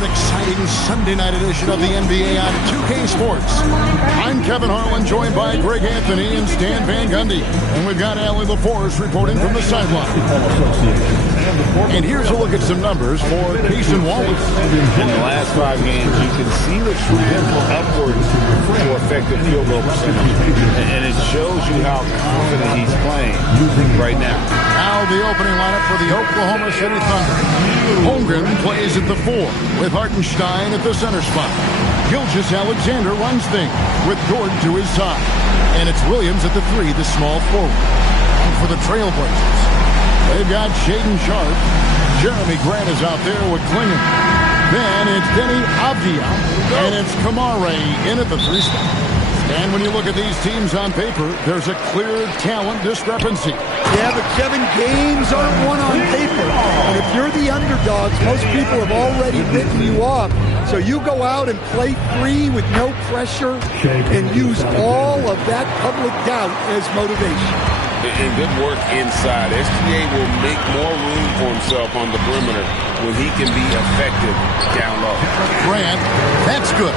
an exciting Sunday night edition of the NBA on 2K Sports. I'm Kevin Harlan, joined by Greg Anthony and Stan Van Gundy. And we've got Allie LaForce reporting from the sideline. And here's a look at some numbers for Cason Wallace. In the last 5 games, you can see the trend upwards for effective field goal percentage. And it shows you how confident he's playing right now. Now the opening lineup for the Oklahoma City Thunder. Holmgren plays at the 4 with Hartenstein at the center spot. Gilgeous-Alexander runs things with Gordon to his side. And it's Williams at the 3, the small forward. And for the Trailblazers, they've got Shaedon Sharpe. Jeremy Grant is out there with Klingon. Then it's Deni Avdija. And it's Kamare in at the 3 spot. And when you look at these teams on paper, there's a clear talent discrepancy. Yeah, but Kevin, games aren't won on paper. And if you're the underdogs, most people have already written you off. So you go out and play free with no pressure and use all of that public doubt as motivation. And good work inside. SGA will make more room for himself on the perimeter when he can be effective down low. Grant, that's good.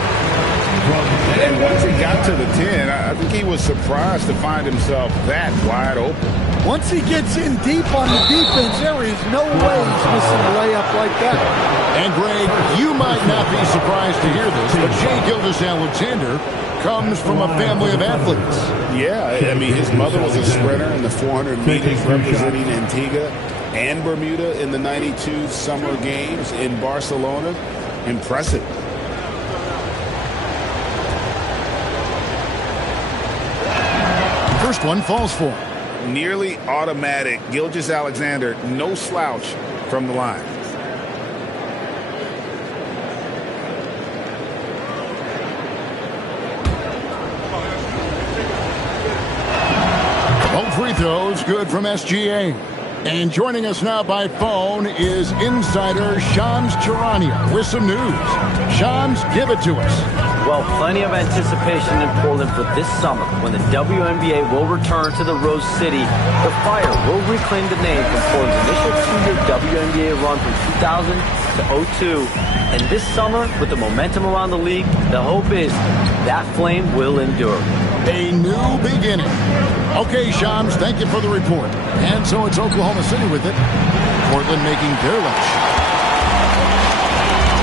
And once he got to the 10, I think he was surprised to find himself that wide open. Once he gets in deep on the defense, there is no way he's missing a layup like that. And Greg, you might not be surprised to hear this, but Shai Gilgeous-Alexander comes from a family of athletes. Yeah, I mean, his mother was a sprinter in the 400 meters representing Antigua and Bermuda in the 92 Summer Games in Barcelona. Impressive. First one falls for. Nearly automatic. Gilgeous-Alexander, no slouch from the line. Both free throws good from SGA. And joining us now by phone is insider Shams Charania with some news. Shams, give it to us. Well, plenty of anticipation in Portland for this summer when the WNBA will return to the Rose City. The Fire will reclaim the name from Portland's initial 2-year WNBA run from 2000 to 2002. And this summer, with the momentum around the league, the hope is that flame will endure. A new beginning. Okay, Shams, thank you for the report. And so it's Oklahoma City with it. Portland making their last shot.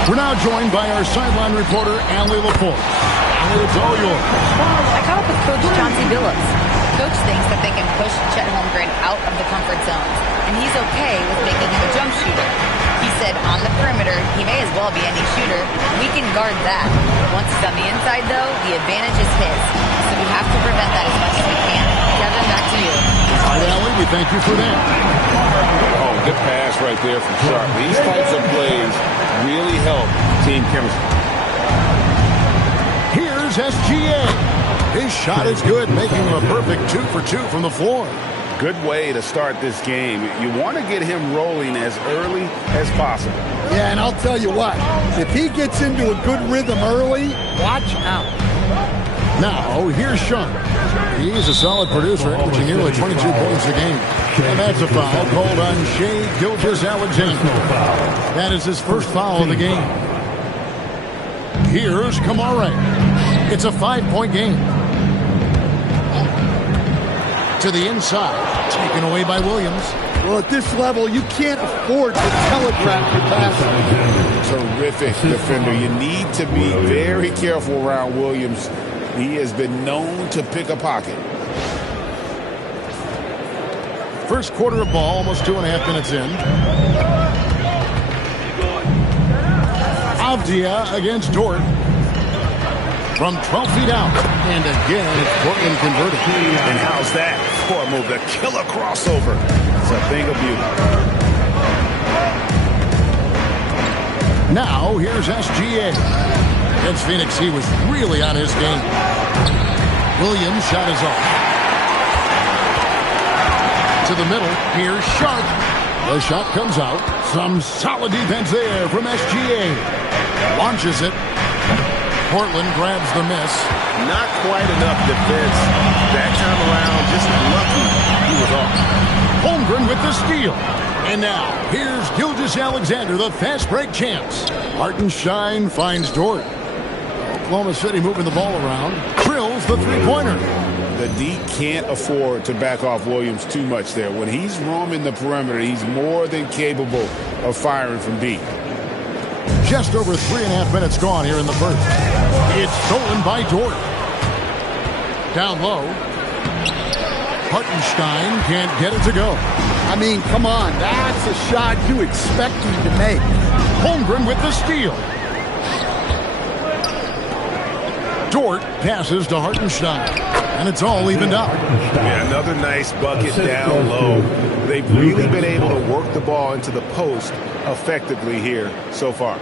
We're now joined by our sideline reporter, Allie LaForce. Allie, it's all yours. I caught up with Coach Chauncey Billups. Coach thinks that they can push Chet Holmgren out of the comfort zones, and he's okay with making him a jump shooter. He said on the perimeter, he may as well be any shooter. We can guard that. Once he's on the inside, though, the advantage is his. So we have to prevent that as much as we can. Kevin, back to you. All right, Allie, we thank you for that. Oh, good pass right there from Sharpe. These types of plays really help team chemistry. Here's SGA. His shot is good, making him a perfect 2 for 2 from the floor. Good way to start this game. You want to get him rolling as early as possible. Yeah, and I'll tell you what, if he gets into a good rhythm early, watch out. Now, here's Sean. He's a solid producer, averaging nearly 22 points a game. And that's a foul called on Shai Gilgeous-Alexander. That is his first foul of the game. Here's Kamare. It's a 5-point game. To the inside, taken away by Williams. Well, at this level, you can't afford to telegraph your passing. Terrific defender. You need to be very careful around Williams. He has been known to pick a pocket. First quarter of ball, almost 2.5 minutes in. Avdija against Dort. From 12 feet out. And again, it's Portland converted. And how's that for a move? The killer crossover. It's a thing of beauty. Now, here's SGA. Against Phoenix, he was really on his game. Williams shot is off. To the middle, here's Sharpe. The shot comes out. Some solid defense there from SGA. Launches it. Portland grabs the miss. Not quite enough defense. That time around, just lucky he was off. Holmgren with the steal. And now, here's Gilgeous-Alexander, the fast break champs. Hartenstein finds Dort. Oklahoma City moving the ball around. Drills the three-pointer. The D can't afford to back off Williams too much there. When he's roaming the perimeter, he's more than capable of firing from deep. Just over 3.5 minutes gone here in the first. It's stolen by Dort. Down low. Hartenstein can't get it to go. I mean, come on. That's a shot you expect him to make. Holmgren with the steal. Dort passes to Hartenstein. And it's all evened up. Yeah, another nice bucket down low. They've really been able to work the ball into the post effectively here so far.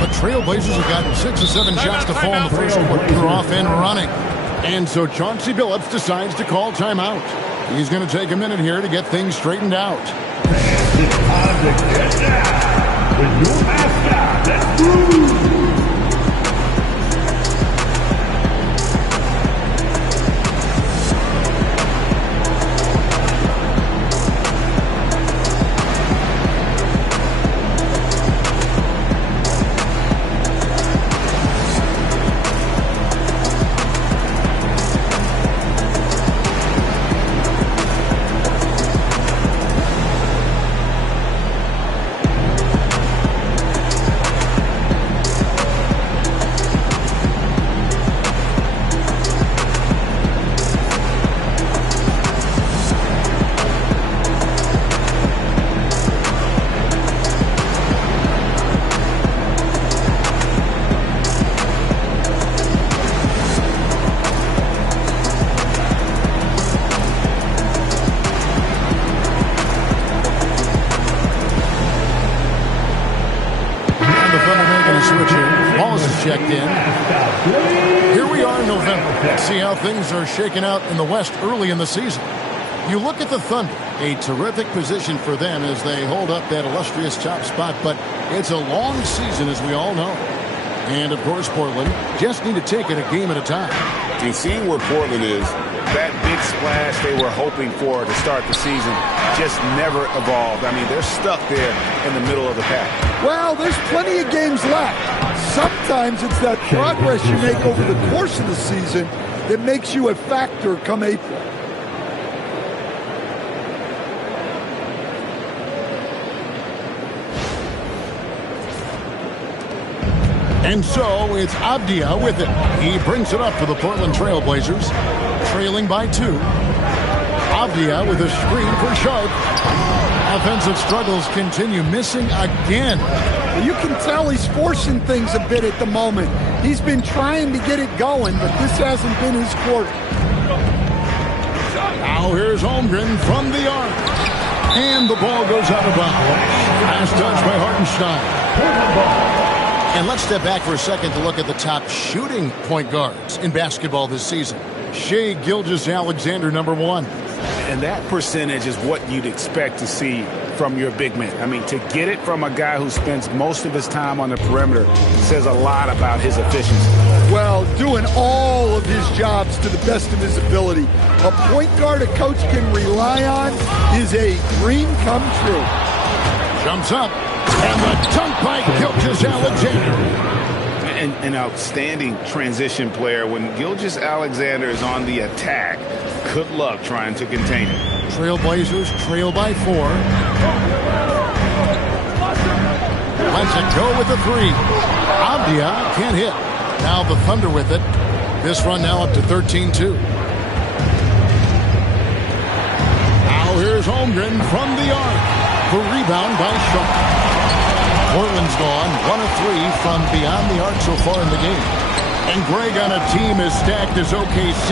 The Trailblazers have gotten 6 or 7 shots to fall in the first quarter. They're off and running. And so Chauncey Billups decides to call timeout. He's going to take a minute here to get things straightened out. It's time to get down with your mascot, that's Blue. Checked in. Here we are in November. Let's see how things are shaking out in the West early in the season. You look at the Thunder, a terrific position for them as they hold up that illustrious top spot, but it's a long season, as we all know. And, of course, Portland just need to take it a game at a time. And seeing where Portland is, that big splash they were hoping for to start the season just never evolved. I mean, they're stuck there in the middle of the pack. Well, there's plenty of games left. Sometimes it's that progress you make over the course of the season that makes you a factor come April. And so it's Avdia with it. He brings it up for the Portland Trailblazers, trailing by 2. Avdia with a screen for Sharp. Offensive struggles continue, missing again. You can tell he's forcing things a bit at the moment. He's been trying to get it going, but this hasn't been his quarter. Now here's Holmgren from the arc. And the ball goes out of bounds. Last touch by Hartenstein. And let's step back for a second to look at the top shooting point guards in basketball this season. Shai Gilgeous-Alexander, number 1. And that percentage is what you'd expect to see from your big man. I mean, to get it from a guy who spends most of his time on the perimeter says a lot about his efficiency. Well, doing all of his jobs to the best of his ability. A point guard a coach can rely on is a dream come true. Jumps up, and the dunk by Gilgeous-Alexander. An outstanding transition player. When Gilgeous-Alexander is on the attack, good luck trying to contain it. Trailblazers trail by 4. Lets it go with the 3. Avdia can't hit. Now the Thunder with it. This run now up to 13-2. Now here's Holmgren from the arc. The rebound by Sharp. Portland's gone 1 of 3 from beyond the arc so far in the game. And Greg, on a team as stacked as OKC,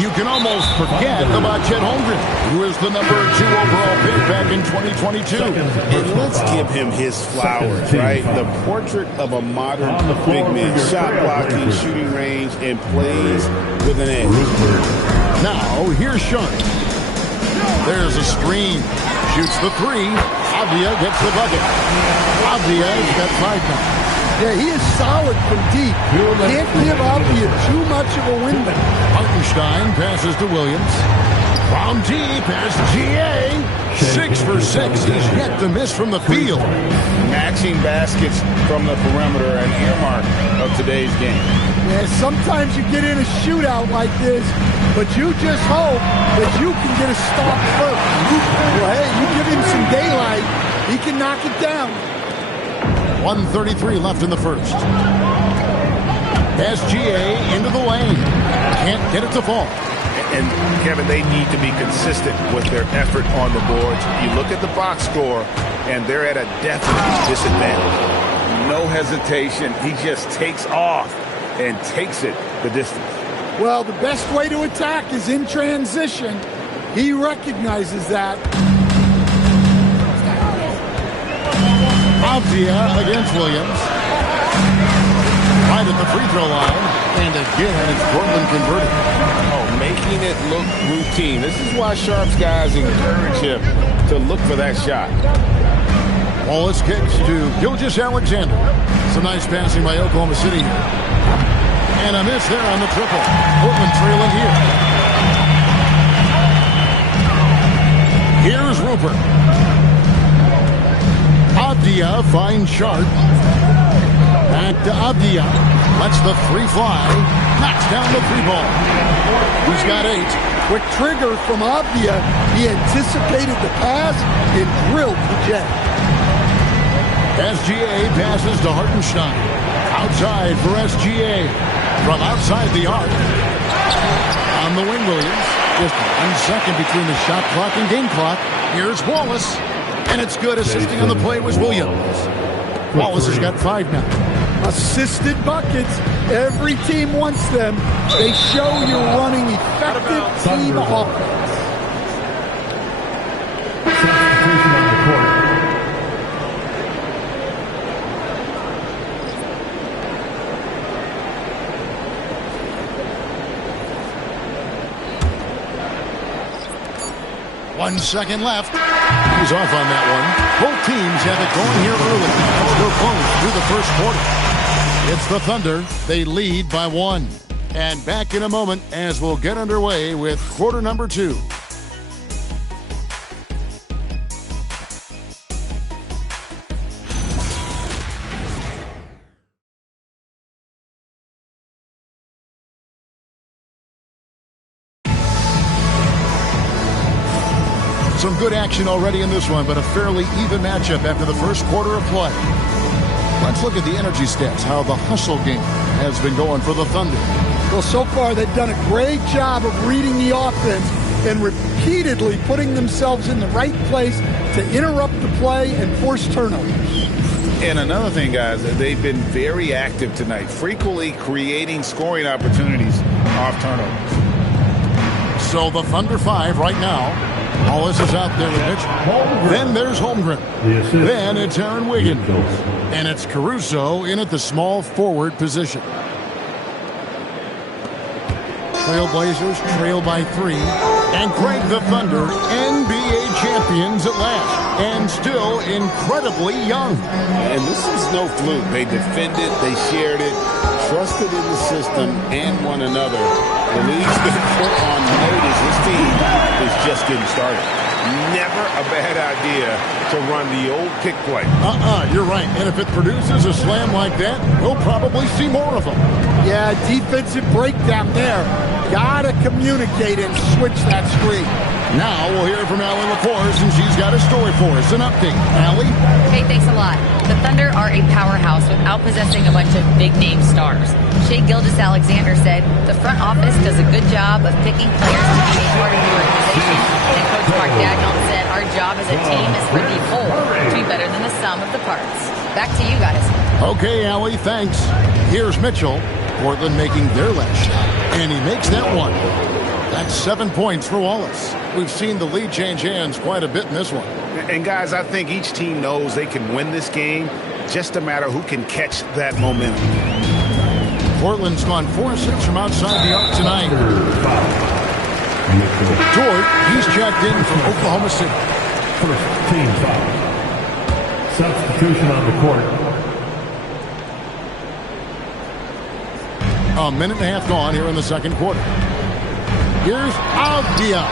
you can almost forget about Chet Holmgren, who is the number 2 overall pick back in 2022. And let's give him his flowers, right? The portrait of a modern big man. Shot blocking, shooting range, and plays with an edge. Now, here's Sharp. There's a screen. Shoots the 3. Avdia gets the bucket. Avdia's got 5 now. Yeah, he is solid from deep. Can't give Avdia too much of a window. Hartenstein passes to Williams. From deep as GA. 6 for 6. He's yet to miss from the field. Matching baskets from the perimeter, an earmark of today's game. Yeah, sometimes you get in a shootout like this, but you just hope that you can get a stop first. Well, hey, you give him some daylight, he can knock it down. 1:33 left in the first. SGA into the lane. Can't get it to fall. And, Kevin, they need to be consistent with their effort on the boards. You look at the box score, and they're at a definite disadvantage. No hesitation. He just takes off and takes it the distance. Well, the best way to attack is in transition. He recognizes that. Avdia against Williams. Right at the free throw line. And again, it's Portland converted. Oh, making it look routine. This is why Sharp's guys encourage him to look for that shot. Wallace kicks to Gilgeous-Alexander. Some nice passing by Oklahoma City here. And a miss there on the triple. Portland trailing here. Here's Rupert. Avdia finds Sharp. Back to Avdia. Lets the three fly. Knocks down the three ball. He's got 8. Quick trigger from Avdia. He anticipated the pass and drilled the jet. SGA passes to Hartenstein. Outside for SGA. From outside the arc. On the wing, Williams. Just 1 second between the shot clock and game clock. Here's Wallace. And it's good. Assisting on the play was Williams. Wallace has got 5 now. Assisted buckets. Every team wants them. They show you're running effective team offense. Substitution on the court. One second left. He's off on that one. Both teams have it going here early. We're close through the first quarter. It's the Thunder. They lead by 1. And back in a moment as we'll get underway with quarter number 2. Some good action already in this one, but a fairly even matchup after the first quarter of play. Let's look at the energy stats, how the hustle game has been going for the Thunder. Well, so far they've done a great job of reading the offense and repeatedly putting themselves in the right place to interrupt the play and force turnovers. And another thing, guys, they've been very active tonight, frequently creating scoring opportunities off turnovers. So the Thunder 5 right now. Wallace is out there with Mitchell. Then there's Holmgren. Then it's Aaron Wiggins. And it's Caruso in at the small forward position. Trailblazers trail by 3. And Craig, the Thunder, NBA champions at last. And still incredibly young. And this is no fluke. They defended, they shared it, trusted in the system and one another. The league's been put on notice. This team is just getting started. Never a bad idea to run the old kick play. You're right. And if it produces a slam like that, we'll probably see more of them. Yeah, defensive breakdown there. Gotta communicate and switch that screen. Now we'll hear from Allie LaForce, and she's got a story for us. An update. Allie? Hey, thanks a lot. The Thunder are a powerhouse without possessing a bunch of big-name stars. Shai Gilgeous-Alexander said, the front office does a good job of picking players to be a part of the organization. And Coach Mark Daigneault said, our job as a team is for the whole to be better than the sum of the parts. Back to you guys. Okay, Allie, thanks. Here's Mitchell. Portland making their last shot. And he makes that one. That's 7 points for Wallace. We've seen the lead change hands quite a bit in this one. And, guys, I think each team knows they can win this game. Just a matter who can catch that momentum. Portland's gone 4-6 from outside the arc tonight. Dort, he's checked in from Oklahoma City. First team foul. Substitution on the court. A minute and a half gone here in the second quarter. Here's Avdia.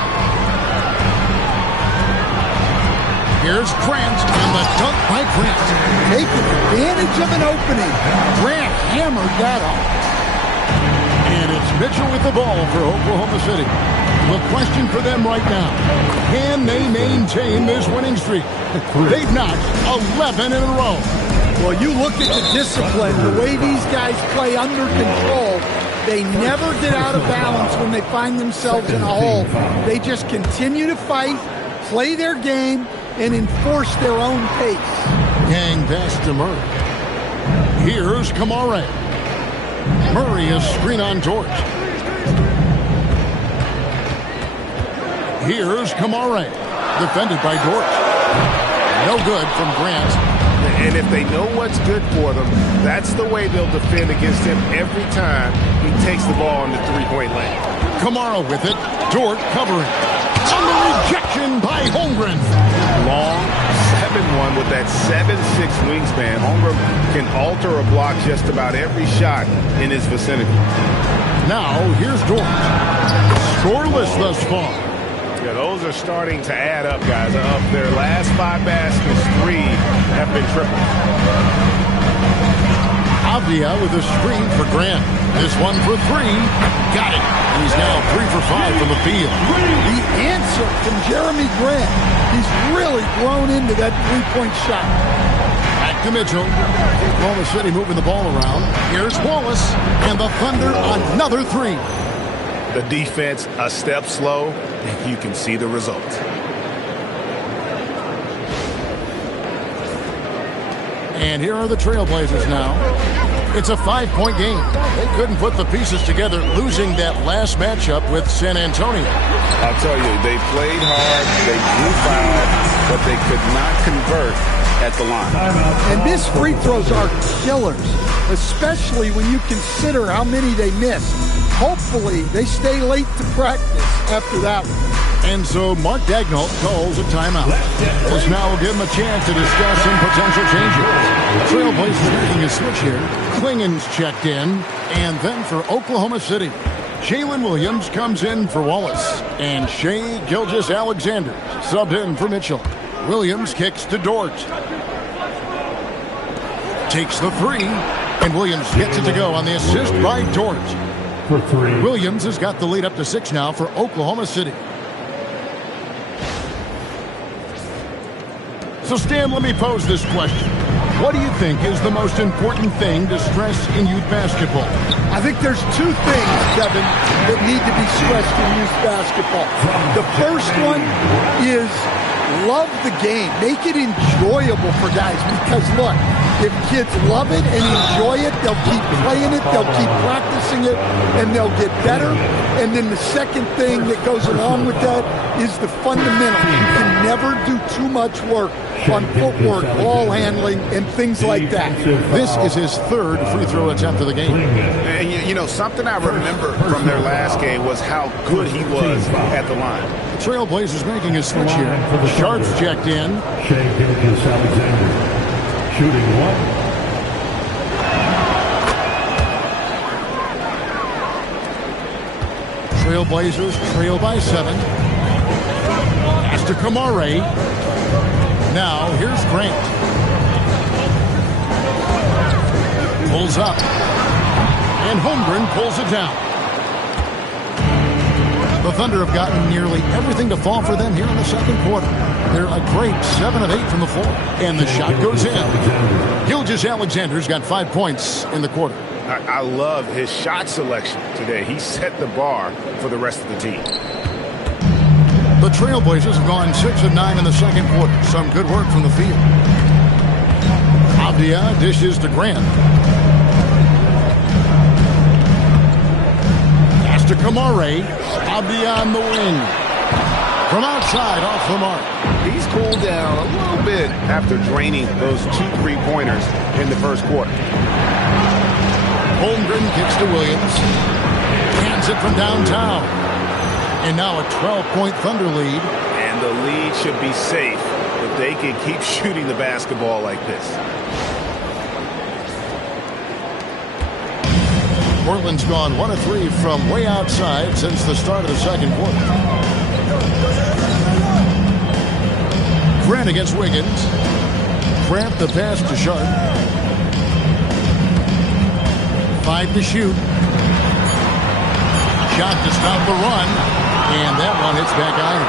Here's Grant, and the dunk by Grant. Taking advantage of an opening. Grant hammered that off. And it's Mitchell with the ball for Oklahoma City. The question for them right now, can they maintain this winning streak? They've notched 11 in a row. Well, you look at the discipline, the way these guys play under control. They never get out of balance when they find themselves in a hole. They just continue to fight, play their game, and enforce their own pace. Hang pass to Murray. Here's Kamare. Murray is screen on George. Here's Kamare. Defended by George. No good from Grant. And if they know what's good for them, that's the way they'll defend against him every time he takes the ball in the three-point lane. Kamara with it. Dort covering. On the rejection by Holmgren. Long 7-1 with that 7'6" wingspan. Holmgren can alter a block just about every shot in his vicinity. Now, here's Dort. Scoreless thus far. Yeah, those are starting to add up, guys. Of their last 5 baskets, 3 have been triple. Avdia with a screen for Grant. This one for 3. Got it. He's now 3 for 5 from the field. The answer from Jeremy Grant. He's really grown into that three-point shot. Back to Mitchell. Oklahoma City moving the ball around. Here's Wallace. And the Thunder another 3. The defense a step slow, and you can see the result. And here are the Trailblazers now. It's a 5-point game. They couldn't put the pieces together, losing that last matchup with San Antonio. I'll tell you, they played hard, they drew foul, but they could not convert at the line. And missed free throws are killers, especially when you consider how many they missed. Hopefully, they stay late to practice after that one. And so Mark Daigneault calls a timeout. This now will give him a chance to discuss some potential changes. Trailblazers making a switch here. Klingen's checked in. And then for Oklahoma City, Jalen Williams comes in for Wallace. And Shai Gilgeous-Alexander subbed in for Mitchell. Williams kicks to Dort. Takes the 3. And Williams gets it to go on the assist by Dort. For 3. Williams has got the lead up to 6 now for Oklahoma City. So, Stan, let me pose this question. What do you think is the most important thing to stress in youth basketball? I think there's 2 things, Kevin, that need to be stressed in youth basketball. The first one is love the game. Make it enjoyable for guys because, look, if kids love it and enjoy it, they'll keep playing it, they'll keep practicing it, and they'll get better. And then the second thing that goes along with that is the fundamentals. You can never do too much work on footwork, ball handling, and things like that. This is his 3rd free throw attempt of the game. And you know, something I remember from their last game was how good he was at the line. The Trailblazers making a switch here. Sharps checked in. Shai Gilgeous-Alexander shooting 1. Trailblazers trail by 7. Pass to Kamare. Now, here's Grant. Pulls up. And Holmgren pulls it down. The Thunder have gotten nearly everything to fall for them here in the second quarter. They're a great 7 of 8 from the floor. And the shot goes in. Gilgeous-Alexander's got 5 points in the quarter. I love his shot selection today. He set the bar for the rest of the team. The Trailblazers have gone 6 of 9 in the second quarter. Some good work from the field. Avdia dishes to Grant. Pass to Kamare. Avdia on the wing. From outside, off the mark. He's cooled down a little bit after draining those 2 3-pointers in the first quarter. Holmgren kicks to Williams. Hands it from downtown. And now a 12-point Thunder lead. And the lead should be safe if they can keep shooting the basketball like this. Portland's gone 1 of 3 from way outside since the start of the second quarter. Grant against Wiggins. Grant the pass to Sharp. 5 to shoot. Shot to stop the run. And that one hits back iron.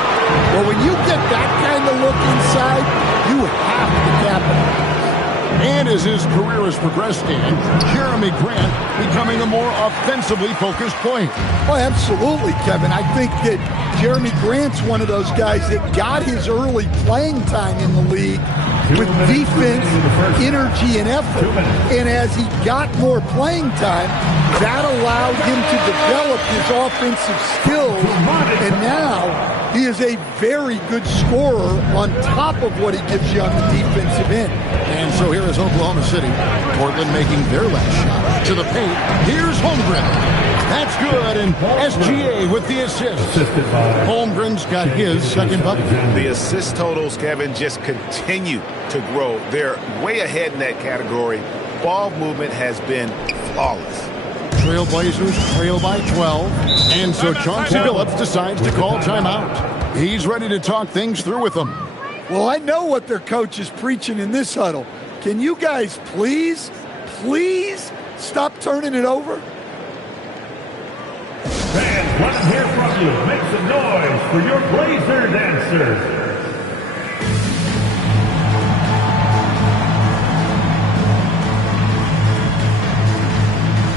Well, when you get that kind of look inside, you have to capitalize. And as his career has progressed, Dan, Jeremy Grant becoming a more offensively focused player. Oh, absolutely, Kevin. I think that Jeremy Grant's one of those guys that got his early playing time in the league with defense, energy, and effort. And as he got more playing time, that allowed him to develop his offensive skills. And now he is a very good scorer on top of what he gives you on the defensive end. And so here is Oklahoma City. Portland making their last shot to the paint. Here's Holmgren. That's good, and SGA with the assist. Holmgren's got his second bucket. The assist totals, Kevin, just continue to grow. They're way ahead in that category. Ball movement has been flawless. Trailblazers trail by 12, and so Chauncey Billups decides to call timeout. He's ready to talk things through with them. Well, I know what their coach is preaching in this huddle. Can you guys please stop turning it over? Fans, let them hear from you. Make some noise for your Blazer dancers.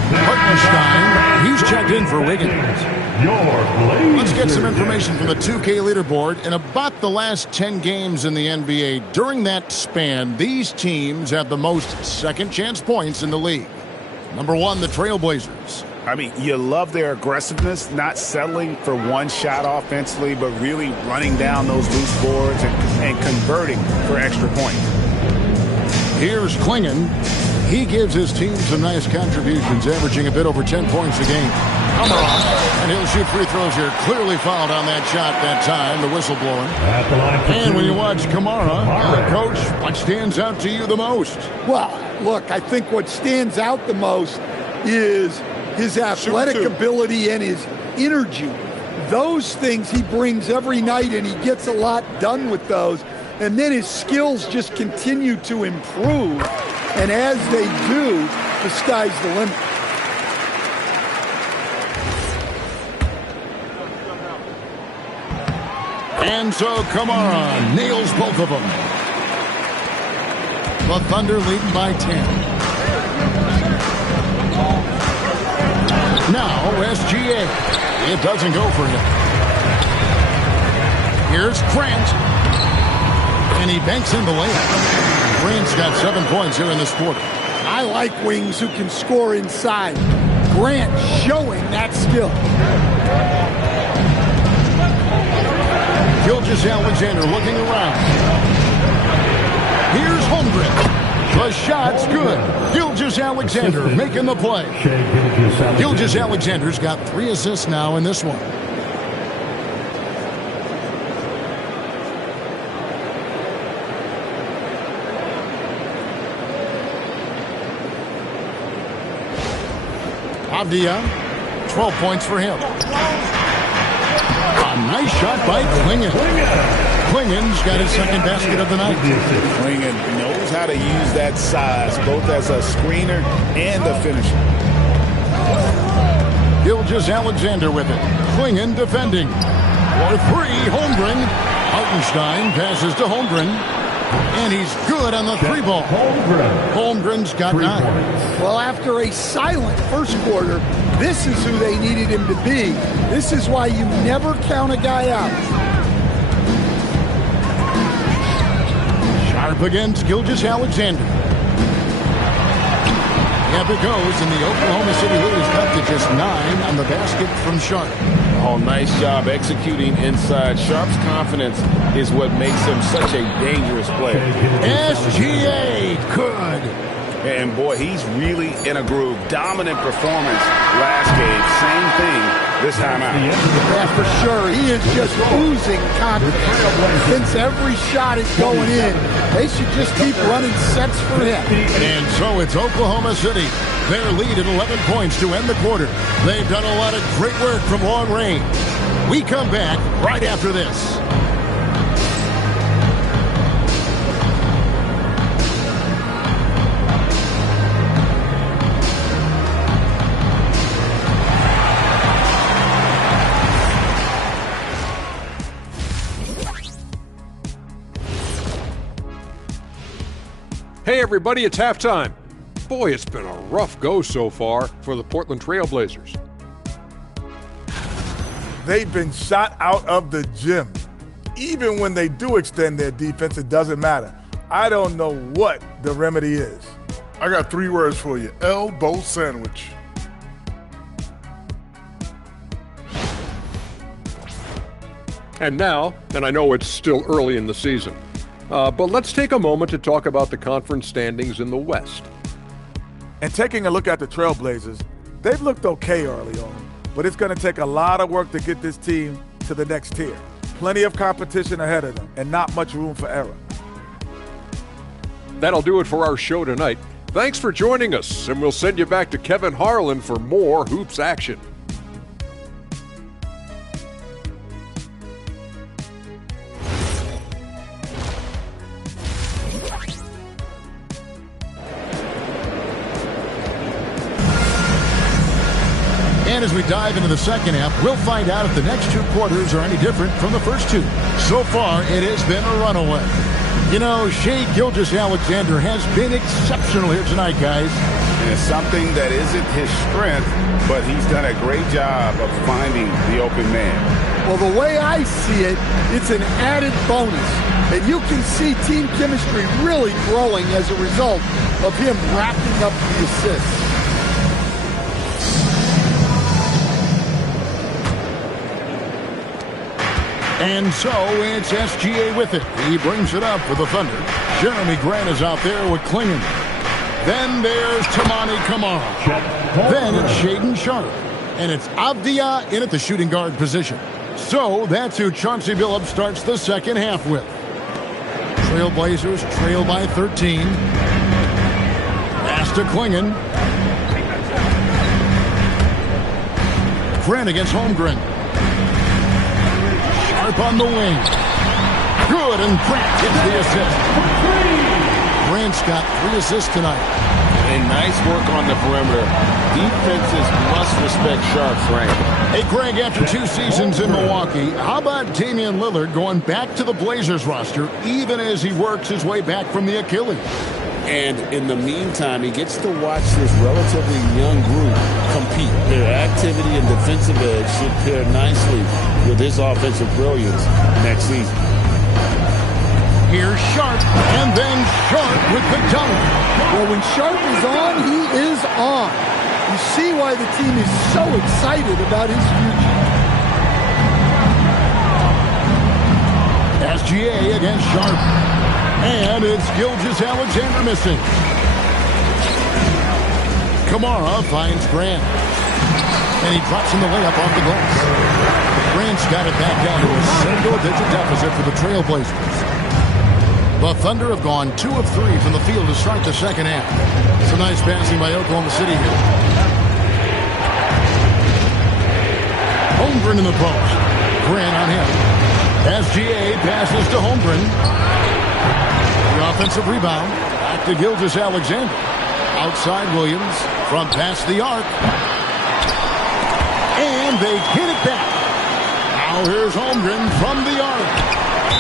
Hartenstein, he's checked in for Wiggins. Let's get some information from the 2K leaderboard. In about the last 10 games in the NBA, during that span, these teams have the most second-chance points in the league. Number 1, the Trailblazers. I mean, you love their aggressiveness, not settling for one shot offensively, but really running down those loose boards and converting for extra points. Here's Klingon. He gives his team some nice contributions, averaging a bit over 10 points a game. And he'll shoot free throws here. Clearly fouled on that shot that time, the whistle blowing. And when you watch Kamara, coach, what stands out to you the most? Well, look, I think what stands out the most is his athletic ability and his energy. Those things he brings every night, and he gets a lot done with those. And then his skills just continue to improve. And as they do, the sky's the limit. And so Kamara nails both of them. The Thunder leading by 10. Now SGA. It doesn't go for him. Here's Grant. And he banks in the layup. Grant's got 7 points here in this quarter. I like wings who can score inside. Grant showing that skill. Gilgeous-Alexander looking around. Here's Holmgren. The shot's good. Gilgeous-Alexander making the play. Gilgeous-Alexander's got 3 assists now in this one. Avdia, 12 points for him. A nice shot by Klingon. Klingon's got his second basket of the night. Klingon knows how to use that size, both as a screener and a finisher. Gilgeous-Alexander with it. Klingon defending. For 3, Holmgren. Hartenstein passes to Holmgren. And he's good on the 3 ball. Holmgren's got 9. Well, after a silent first quarter, this is who they needed him to be. This is why you never count a guy out. Sharp against Gilgeous-Alexander. Up it goes, and the Oklahoma City leaders cut to just 9 on the basket from Sharp. Oh, nice job executing inside. Sharp's confidence is what makes him such a dangerous player. SGA, good. And boy, he's really in a groove. Dominant performance last game. Same thing this time out. Yeah, for sure. He is just oozing confidence. Since every shot is going in, they should just keep running sets for him. And so it's Oklahoma City. Their lead at 11 points to end the quarter. They've done a lot of great work from long range. We come back right after this. Hey everybody, it's halftime. Boy, it's been a rough go so far for the Portland Trail Blazers. They've been shot out of the gym. Even when they do extend their defense, it doesn't matter. I don't know what the remedy is. I got 3 words for you. Elbow sandwich. And now, and I know it's still early in the season, but let's take a moment to talk about the conference standings in the West. And taking a look at the Trailblazers, they've looked okay early on, but it's going to take a lot of work to get this team to the next tier. Plenty of competition ahead of them and not much room for error. That'll do it for our show tonight. Thanks for joining us, and we'll send you back to Kevin Harlan for more hoops action. And as we dive into the second half, we'll find out if the next 2 quarters are any different from the first 2. So far, it has been a runaway. You know, Shai Gilgeous-Alexander has been exceptional here tonight, guys. And it's something that isn't his strength, but he's done a great job of finding the open man. Well, the way I see it, it's an added bonus. And you can see team chemistry really growing as a result of him racking up the assists. And so it's SGA with it. He brings it up for the Thunder. Jeremy Grant is out there with Klingon. Then there's Toumani Camara. Then it's Shaedon Sharpe. And it's Avdia in at the shooting guard position. So that's who Chauncey Billups starts the second half with. Trailblazers trail by 13. Pass to Klingon. Grant against Holmgren. Sharpe on the wing. Good, and Grant gets the assist. Grant's got 3 assists tonight. And nice work on the perimeter. Defenses must respect Sharpe's rank. Hey, Greg, after 2 seasons in Milwaukee, how about Damian Lillard going back to the Blazers roster even as he works his way back from the Achilles? And in the meantime, he gets to watch this relatively young group compete. Their activity and defensive edge should pair nicely with his offensive brilliance next season. Here's Sharpe, and then Sharpe with the dunk. Well, when Sharpe is on, he is on. You see why the team is so excited about his future. SGA against Sharpe. And it's Gilgeous-Alexander missing. Camara finds Grant. And he drops in the layup off the glass. Grant's got it back down to a single-digit deficit for the Trailblazers. The Thunder have gone 2 of 3 from the field to start the second half. Some nice passing by Oklahoma City here. Holmgren in the post. Grant on him. SGA passes to Holmgren. The offensive rebound. Back to Gilgeous-Alexander. Outside Williams from past the arc. And they get it back. Now here's Holmgren from the arc.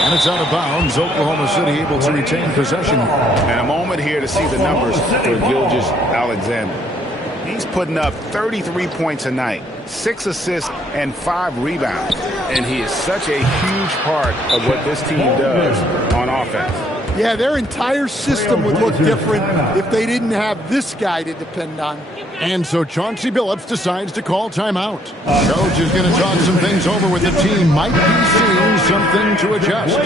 And it's out of bounds. Oklahoma City able to retain possession. And a moment here to see the numbers for Gilgeous-Alexander. He's putting up 33 points a night, 6 assists, and 5 rebounds. And he is such a huge part of what this team does on offense. Yeah, their entire system would look different if they didn't have this guy to depend on. And so Chauncey Billups decides to call timeout. Coach is going to talk some things over with the team. Might be seeing something to adjust.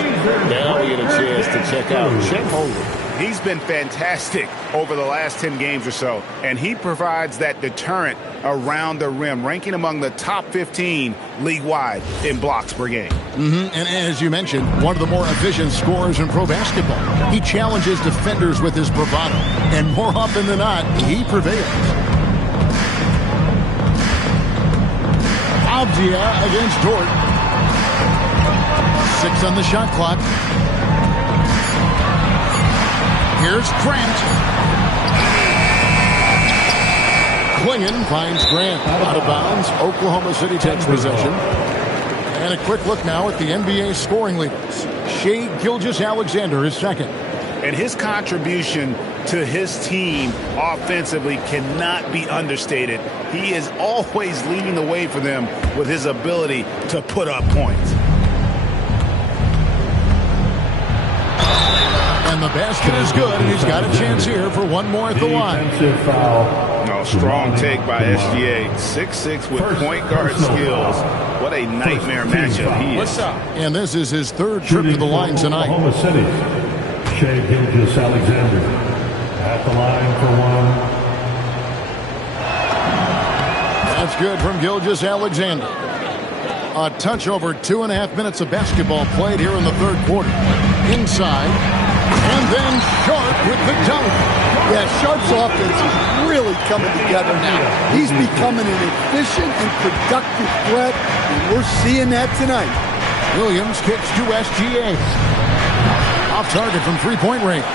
Now we get a chance to check out Chet Holmgren. He's been fantastic over the last 10 games or so, and he provides that deterrent around the rim, ranking among the top 15 league-wide in blocks per game. And as you mentioned, one of the more efficient scorers in pro basketball. He challenges defenders with his bravado, and more often than not, he prevails. Avdia against Dort. 6 on the shot clock. Here's Grant. Klingon finds Grant. Out of bounds. Oklahoma City takes possession. And a quick look now at the NBA scoring leaders. Shai Gilgeous-Alexander is second. And his contribution to his team offensively cannot be understated. He is always leading the way for them with his ability to put up points. And the basket is good, and he's got a chance here for one more at the line. No, strong take by SGA. 6'6" with point guard skills. What a nightmare matchup he is. And this is his third trip to the line tonight. Oklahoma City, Shai Gilgeous-Alexander at the line for one. That's good from Gilgeous-Alexander. A touch over 2.5 minutes of basketball played here in the third quarter. Inside, and then Sharp with the dunk. Yeah, Sharp's offense is really coming together now. He's becoming an efficient and productive threat, and we're seeing that tonight. Williams kicks to SGA. Off target from three-point range.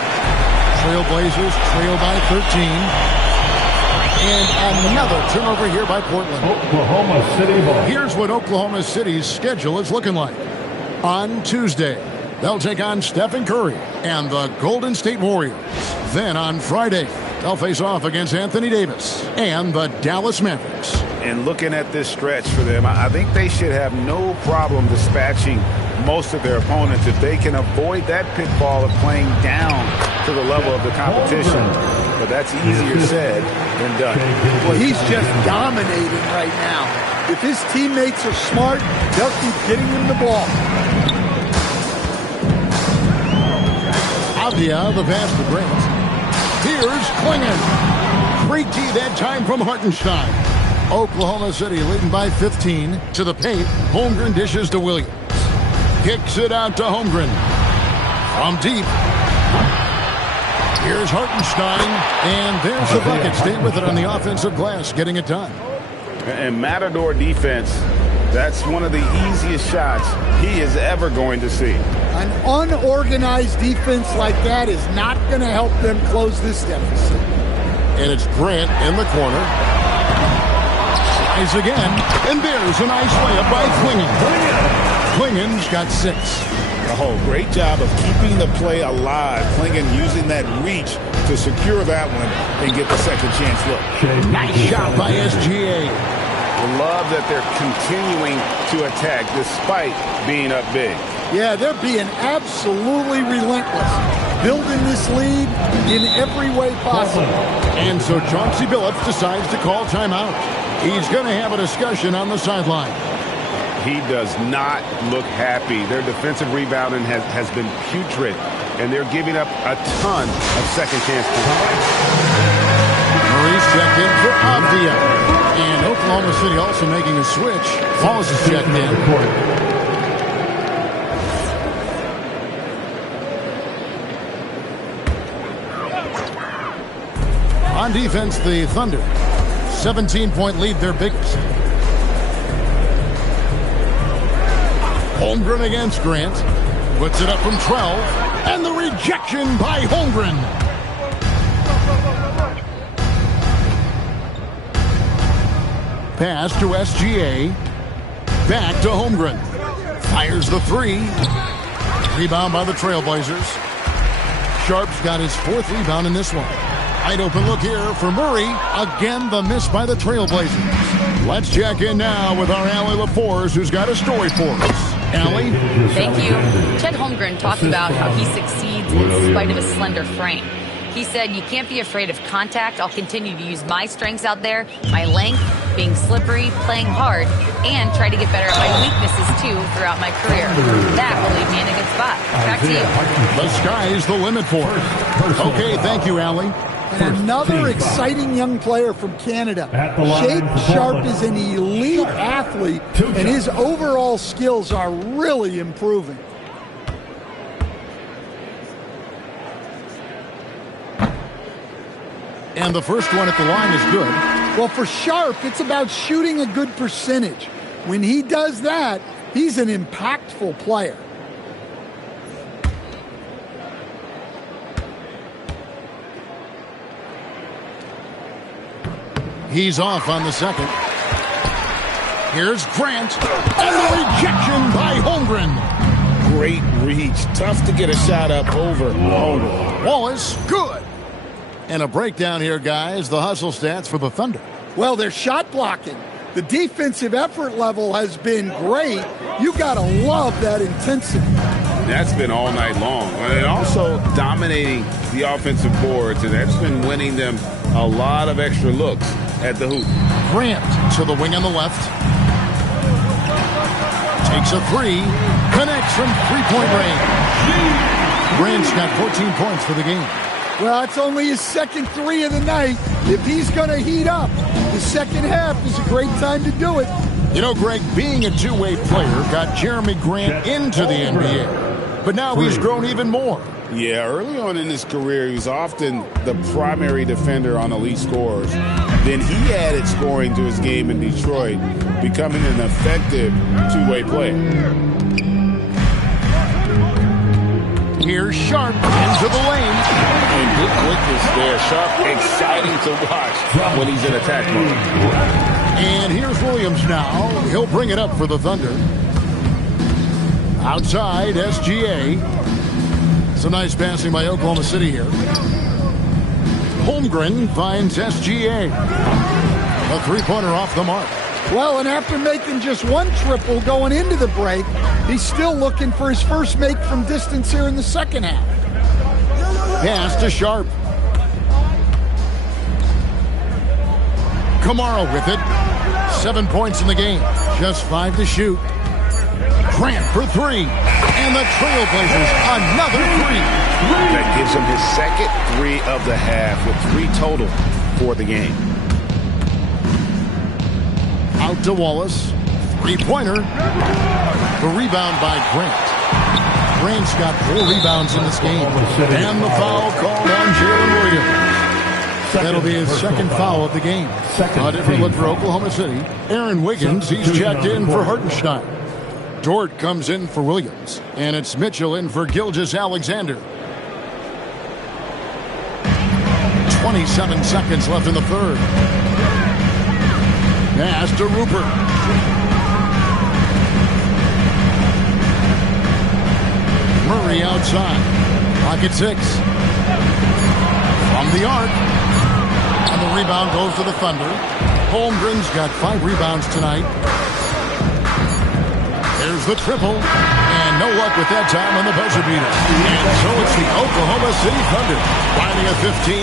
Trailblazers trail by 13. And another turnover here by Portland. Oklahoma City ball. Here's what Oklahoma City's schedule is looking like. On Tuesday, they'll take on Stephen Curry and the Golden State Warriors. Then on Friday, they'll face off against Anthony Davis and the Dallas Mavericks. And looking at this stretch for them, I think they should have no problem dispatching most of their opponents if they can avoid that pitfall of playing down to the level of the competition. But that's easier said than done. Well, he's just dominating right now. If his teammates are smart, they'll keep getting him the ball. Avdia, the pass to Grant. Here's Clingan. Great D that time from Hartenstein. Oklahoma City leading by 15 to the paint. Holmgren dishes to Williams. Kicks it out to Holmgren. From deep. Here's Hartenstein. And there's the bucket. Stay with it on the offensive glass, getting it done. And Matador defense, that's one of the easiest shots he is ever going to see. An unorganized defense like that is not going to help them close this deficit. And it's Grant in the corner. Tries again. And there's a nice layup by Clingan. Clingan's got 6. Oh, great job of keeping the play alive. Clingan using that reach to secure that one and get the second chance look. Nice shot by SGA. Love that they're continuing to attack despite being up big. Yeah, they're being absolutely relentless, building this lead in every way possible. And so Chauncey Billups decides to call timeout. He's going to have a discussion on the sideline. He does not look happy. Their defensive rebounding has been putrid, and they're giving up a ton of second chance points. Murray's checked in for Avdia. And Oklahoma City also making a switch. Wallace is checked in. On defense, the Thunder. 17-point lead, their biggest. Holmgren against Grant. Puts it up from 12. And the rejection by Holmgren. Pass to SGA. Back to Holmgren. Fires the 3. Rebound by the Trailblazers. Sharp's got his 4th rebound in this one. Wide open look here for Murray. Again, the miss by the Trailblazers. Let's check in now with our Allie LaForce, who's got a story for us. Allie? Thank you. Chet Holmgren talked about how he succeeds in spite of a slender frame. He said, "You can't be afraid of contact. I'll continue to use my strengths out there, my length, being slippery, playing hard, and try to get better at my weaknesses, too, throughout my career. That will leave me in a good spot." Back to you. The sky's the limit for us. Okay, thank you, Allie. And another exciting young player from Canada. Shake Sharp is an elite athlete, and his overall skills are really improving. And the first one at the line is good. Well, for Sharp, it's about shooting a good percentage. When he does that, he's an impactful player. He's off on the second. Here's Grant. And the rejection by Holmgren. Great reach. Tough to get a shot up over Holmgren. Wallace, good. And a breakdown here, guys. The hustle stats for the Thunder. Well, they're shot blocking. The defensive effort level has been great. You got to love that intensity. That's been all night long. And also dominating the offensive boards, and that's been winning them a lot of extra looks at the hoop. Grant to the wing on the left. Takes a three. Connects from three-point range. Grant's got 14 points for the game. Well, it's only his second three of the night. If he's going to heat up, the second half is a great time to do it. You know, Greg, being a two-way player got Jeremy Grant into the NBA. But now he's grown even more. Yeah, early on in his career, he was often the primary defender on elite scorers. Then he added scoring to his game in Detroit, becoming an effective two-way player. Here's Sharp into the lane. And good quickness there. Sharp, exciting to watch when he's in attack mode. And here's Williams now. He'll bring it up for the Thunder. Outside, SGA. Some nice passing by Oklahoma City here. Holmgren finds SGA. A three-pointer off the mark. Well, and after making just one triple going into the break, he's still looking for his first make from distance here in the second half. Pass to Sharp. Kamara with it. 7 points in the game. Just 5 to shoot. Grant for three. And the Trailblazers, another three. That gives him his second three of the half with 3 total for the game. Out to Wallace. Three-pointer. The rebound by Grant. Grant's got 4 rebounds in this game. And the foul called on Jalen Williams. That'll be his second foul of the game. A different look for Oklahoma City. Aaron Wiggins, he's checked in for Hartenstein. Dort comes in for Williams. And it's Mitchell in for Gilgeous-Alexander. 27 seconds left in the third. Pass to Rupert. Murray outside. Pocket 6. From the arc. And the rebound goes to the Thunder. Holmgren's got 5 rebounds tonight. There's the triple. And no luck with that time on the buzzer beater. And so it's the Oklahoma City Thunder finding a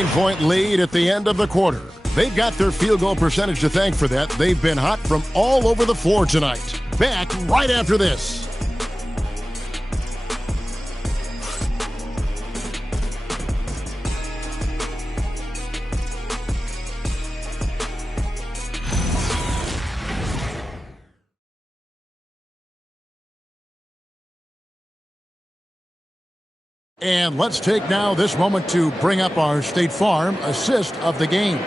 15-point lead at the end of the quarter. They've got their field goal percentage to thank for that. They've been hot from all over the floor tonight. Back right after this. And let's take now this moment to bring up our State Farm assist of the game.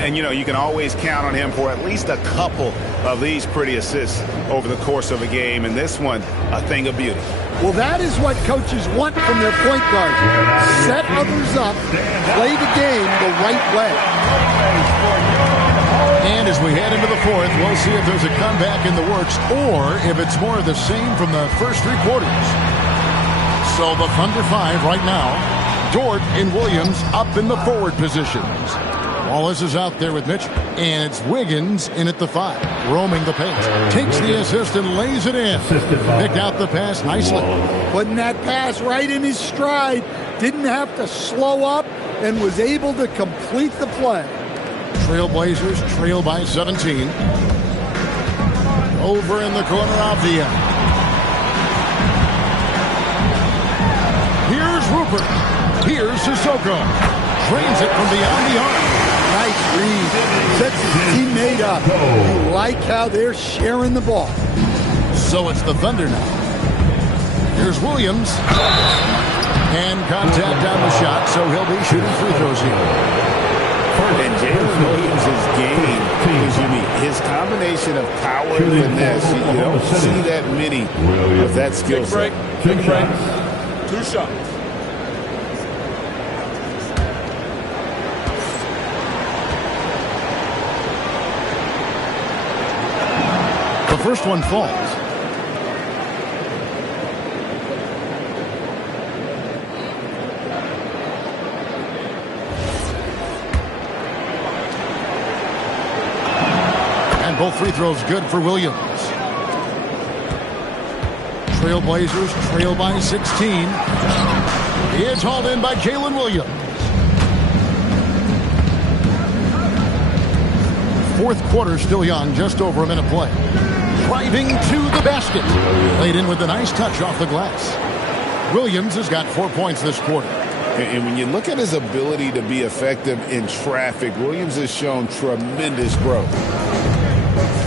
And, you know, you can always count on him for at least a couple of these pretty assists over the course of a game. And this one, a thing of beauty. Well, that is what coaches want from their point guard. Set others up, play the game the right way. And as we head into the fourth, we'll see if there's a comeback in the works or if it's more of the same from the first 3 quarters. So the Thunder 5 right now. Dort and Williams up in the forward positions. Wallace is out there with Mitchell. And it's Wiggins in at the 5. Roaming the paint. Takes the assist and lays it in. Picked out the pass nicely. Putting that pass right in his stride. Didn't have to slow up and was able to complete the play. Trailblazers trail by 17. Over in the corner of the end. Here's Rupert. Here's Sissoko. Drains it from beyond the arc. Nice read. Sets his teammate up. You like how they're sharing the ball. So it's the Thunder now. Here's Williams. And contact on the shot, so he'll be shooting free throws here. And Jalen Williams' game is unique. His combination of power and finesse, you don't see that many of that skill set. Take a break. 2 shots. The first one falls. Both free throws good for Williams. Trailblazers trail by 16. It's hauled in by Jalen Williams. Fourth quarter still young, just over a minute play. Driving to the basket. Laid in with a nice touch off the glass. Williams has got 4 points this quarter. And when you look at his ability to be effective in traffic, Williams has shown tremendous growth.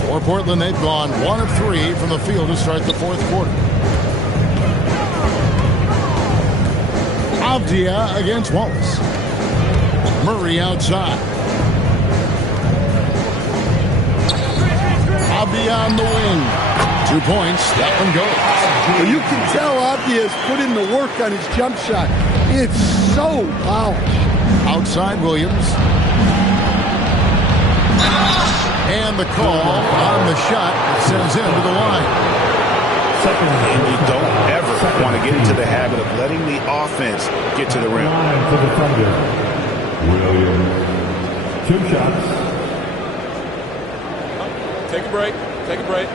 For Portland, they've gone 1 of 3 from the field to start the fourth quarter. Avdia against Wallace. Murray outside. Avdia on the wing. 2 points. That one goes. Well, you can tell Avdia's put in the work on his jump shot. It's so polished. Outside Williams. And the call on the shot sends him to the line. And you don't ever want to get into the habit of letting the offense get to the rim. For the Thunder, Williams. 2 shots. Take a break. Take a break.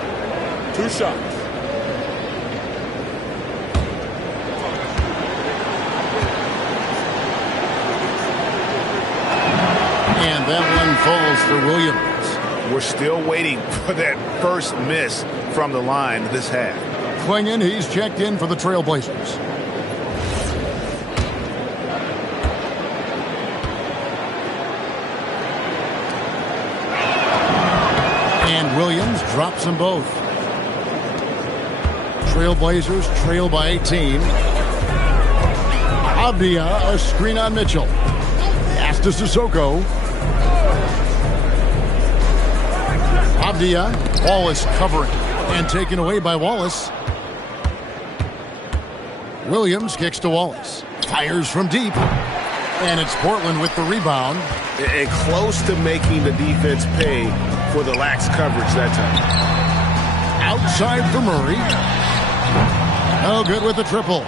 2 shots. And that one falls for Williams. We're still waiting for that first miss from the line this half. Clingan, he's checked in for the Trailblazers. And Williams drops them both. Trailblazers trail by 18. Avdia, a screen on Mitchell. Pass to Sissoko. Avdia, Wallace covering and taken away by Wallace. Williams kicks to Wallace. Fires from deep. And it's Portland with the rebound. And close to making the defense pay for the lax coverage that time. Outside for Murray. No good with the triple.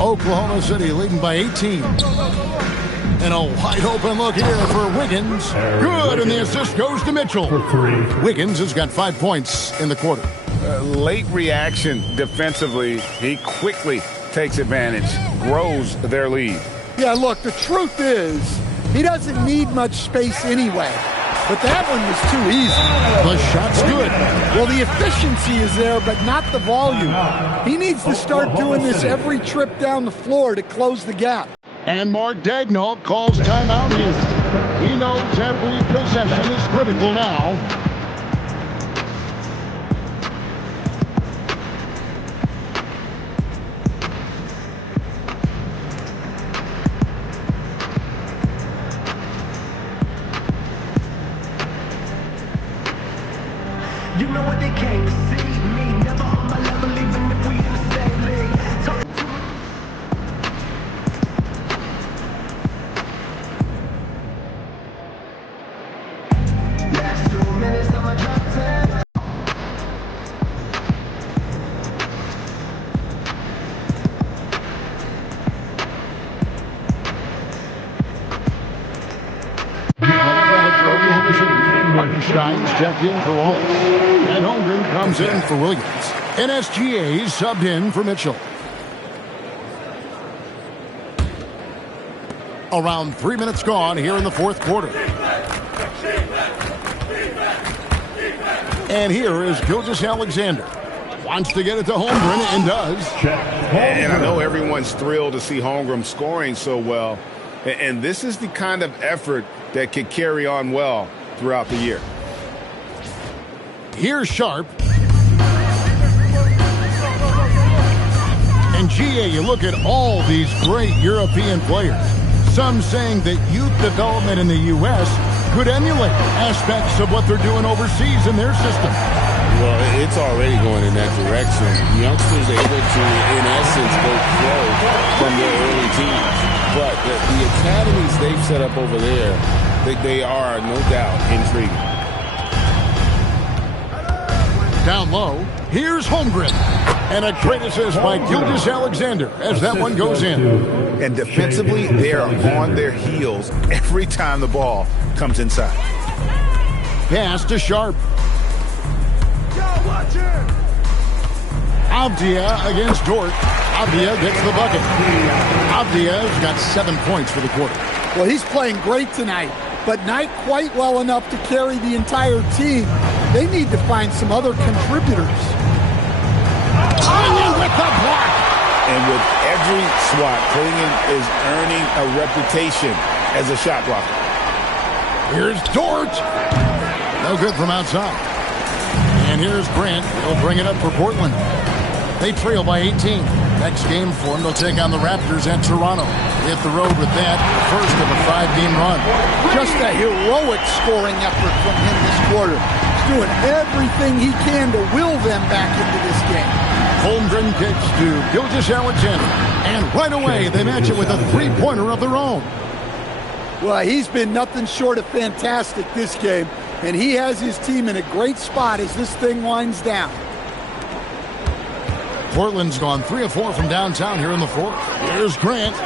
Oklahoma City leading by 18. And a wide open look here for Wiggins. Good, and the assist goes to Mitchell. Wiggins has got 5 points in the quarter. Late reaction defensively. He quickly takes advantage, grows their lead. Yeah, look, the truth is, he doesn't need much space anyway. But that one was too easy. The shot's good. Well, the efficiency is there, but not the volume. He needs to start doing this every trip down the floor to close the gap. And Mark Daigneault calls timeout here. He knows every possession is critical now. You know what, they can't see me. Never on my level, even if we in the same league. Last 2 minutes, I'ma drop 10. Stein's checked in for Wallace. And Holmgren comes in for Williams. And SGA subbed in for Mitchell. Around 3 minutes gone here in the fourth quarter. And here is Gilgeous-Alexander. Wants to get it to Holmgren and does. And I know everyone's thrilled to see Holmgren scoring so well. And this is the kind of effort that could carry on well throughout the year. Here's Sharp. And GA, you look at all these great European players. Some saying that youth development in the U.S. could emulate aspects of what they're doing overseas in their system. Well, it's already going in that direction. Youngsters able to, in essence, go pro from their early teens. But the academies they've set up over there, they are, no doubt, intriguing. Down low, here's Holmgren. And a great assist by Gilgeous-Alexander as that one goes in. And defensively, they are on their heels every time the ball comes inside. Pass to Sharp. Avdia against Dort. Avdia gets the bucket. Avdia's got 7 points for the quarter. Well, he's playing great tonight, but not quite well enough to carry the entire team. They need to find some other contributors. Klingon with the block. And with every swat, Klingon is earning a reputation as a shot blocker. Here's Dort. No good from outside. And here's Grant. He'll bring it up for Portland. They trail by 18. Next game for them, they'll take on the Raptors at Toronto. Hit the road with that, the first of a 5-game run. Just a heroic scoring effort from him this quarter. He's doing everything he can to will them back into this game. Holmgren kicks to Gilgeous-Alexander. And right away, they match it with a three-pointer of their own. Well, he's been nothing short of fantastic this game, and he has his team in a great spot as this thing winds down. Portland's gone 3 of 4 from downtown here in the fourth. Here's Grant.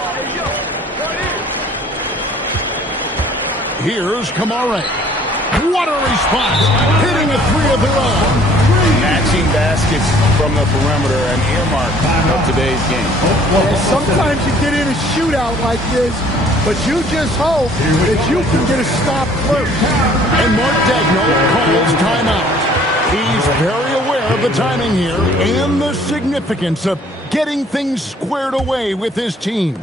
Here's Kamare. What a response! Hitting a 3 of their own. Matching baskets from the perimeter, an earmark of today's game. Well, sometimes you get in a shootout like this, but you just hope that you can get a stop first. And Mark Daigneault calls timeout. He's very aware of the timing here and the significance of getting things squared away with his team.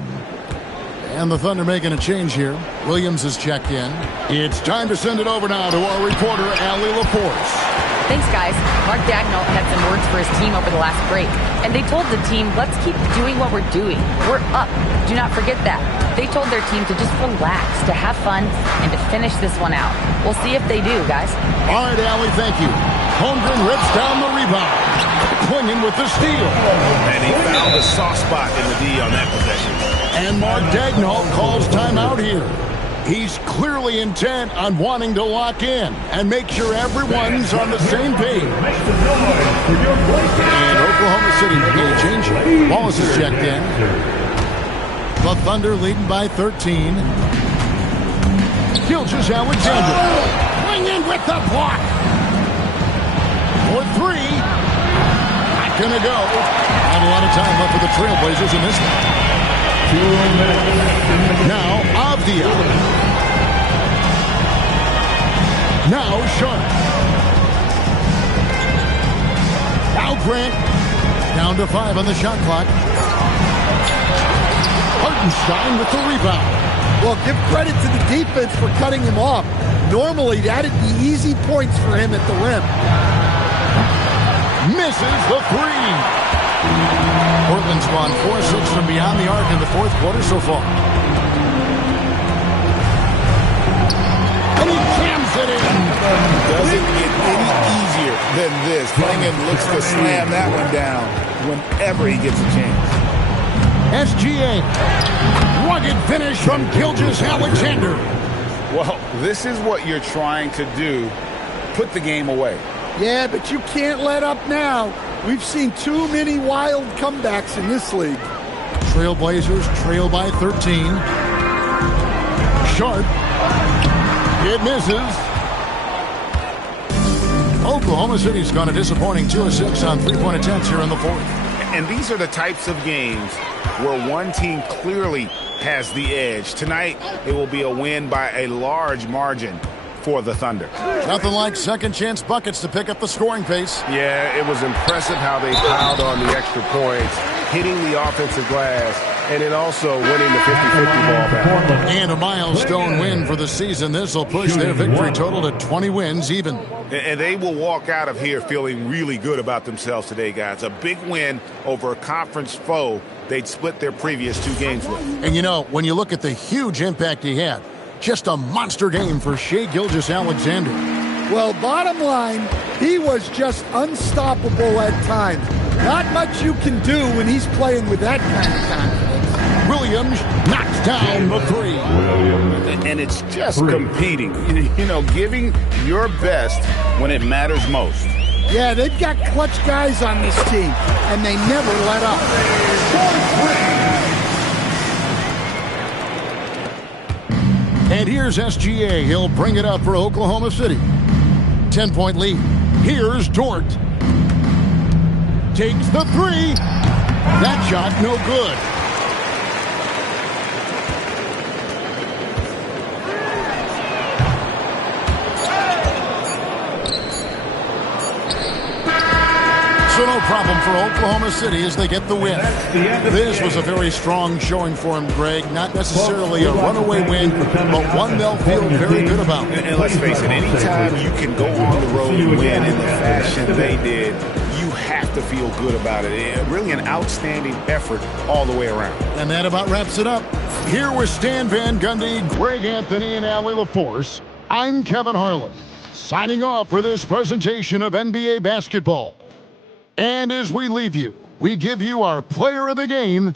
And the Thunder making a change here. Williams has checked in. It's time to send it over now to our reporter, Allie LaForce. Thanks, guys. Mark Daigneault had some words for his team over the last break, and they told the team, let's keep doing what we're doing. We're up. Do not forget that. They told their team to just relax, to have fun, and to finish this one out. We'll see if they do, guys. All right, Allie, thank you. Holmgren rips down the rebound. Klingon with the steal. And he found a soft spot in the D on that possession. And Mark Daigneault calls timeout here. He's clearly intent on wanting to lock in and make sure everyone's on the same page. And Oklahoma City making a change. Wallace has checked in. The Thunder leading by 13. Gilgeous-Alexander. Klingon with the block. For 3. Not gonna go. Not a lot of time left for the Trailblazers in this one. Now Avdia. Now Sharp. Now Grant. Down to 5 on the shot clock. Hartenstein with the rebound. Well, give credit to the defense for cutting him off. Normally, that'd be easy points for him at the rim. Misses the 3. Portland's gone 4-6 from beyond the arc in the fourth quarter so far. And he jams it in. Doesn't get any easier than this. Klingon looks to slam that one down whenever he gets a chance. SGA. Rugged finish from Gilgeous-Alexander. Well, this is what you're trying to do. Put the game away. Yeah, but you can't let up now. We've seen too many wild comebacks in this league. Trailblazers trail by 13. Sharp. It misses. Oklahoma City's gone a disappointing 2 of 6 on three-point attempts here in the fourth. And these are the types of games where one team clearly has the edge. Tonight, it will be a win by a large margin for the Thunder. Nothing like second chance buckets to pick up the scoring pace. Yeah, it was impressive how they piled on the extra points, hitting the offensive glass, and then also winning the 50-50 ball back. And a milestone win for the season. This will push their victory total to 20 wins even. And they will walk out of here feeling really good about themselves today, guys. A big win over a conference foe they'd split their previous 2 games with. And you know, when you look at the huge impact he had, just a monster game for Shai Gilgeous-Alexander. Well, bottom line, he was just unstoppable at times. Not much you can do when he's playing with that kind of confidence. Williams knocks down the 3. And it's just competing, you know, giving your best when it matters most. Yeah, they've got clutch guys on this team, and they never let up. And here's SGA. He'll bring it up for Oklahoma City. 10-point lead. Here's Dort. Takes the three. That shot no good. So no problem for Oklahoma City as they get the win. This was a very strong showing for him, Greg. Not necessarily a runaway win, but one they'll feel very good about. And let's face it, anytime you can go on the road and win in the fashion they did, you have to feel good about it. Really an outstanding effort all the way around. And that about wraps it up. Here with Stan Van Gundy, Greg Anthony, and Allie LaForce, I'm Kevin Harlan, signing off for this presentation of NBA basketball. And as we leave you, we give you our player of the game,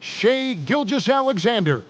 Shai Gilgeous-Alexander.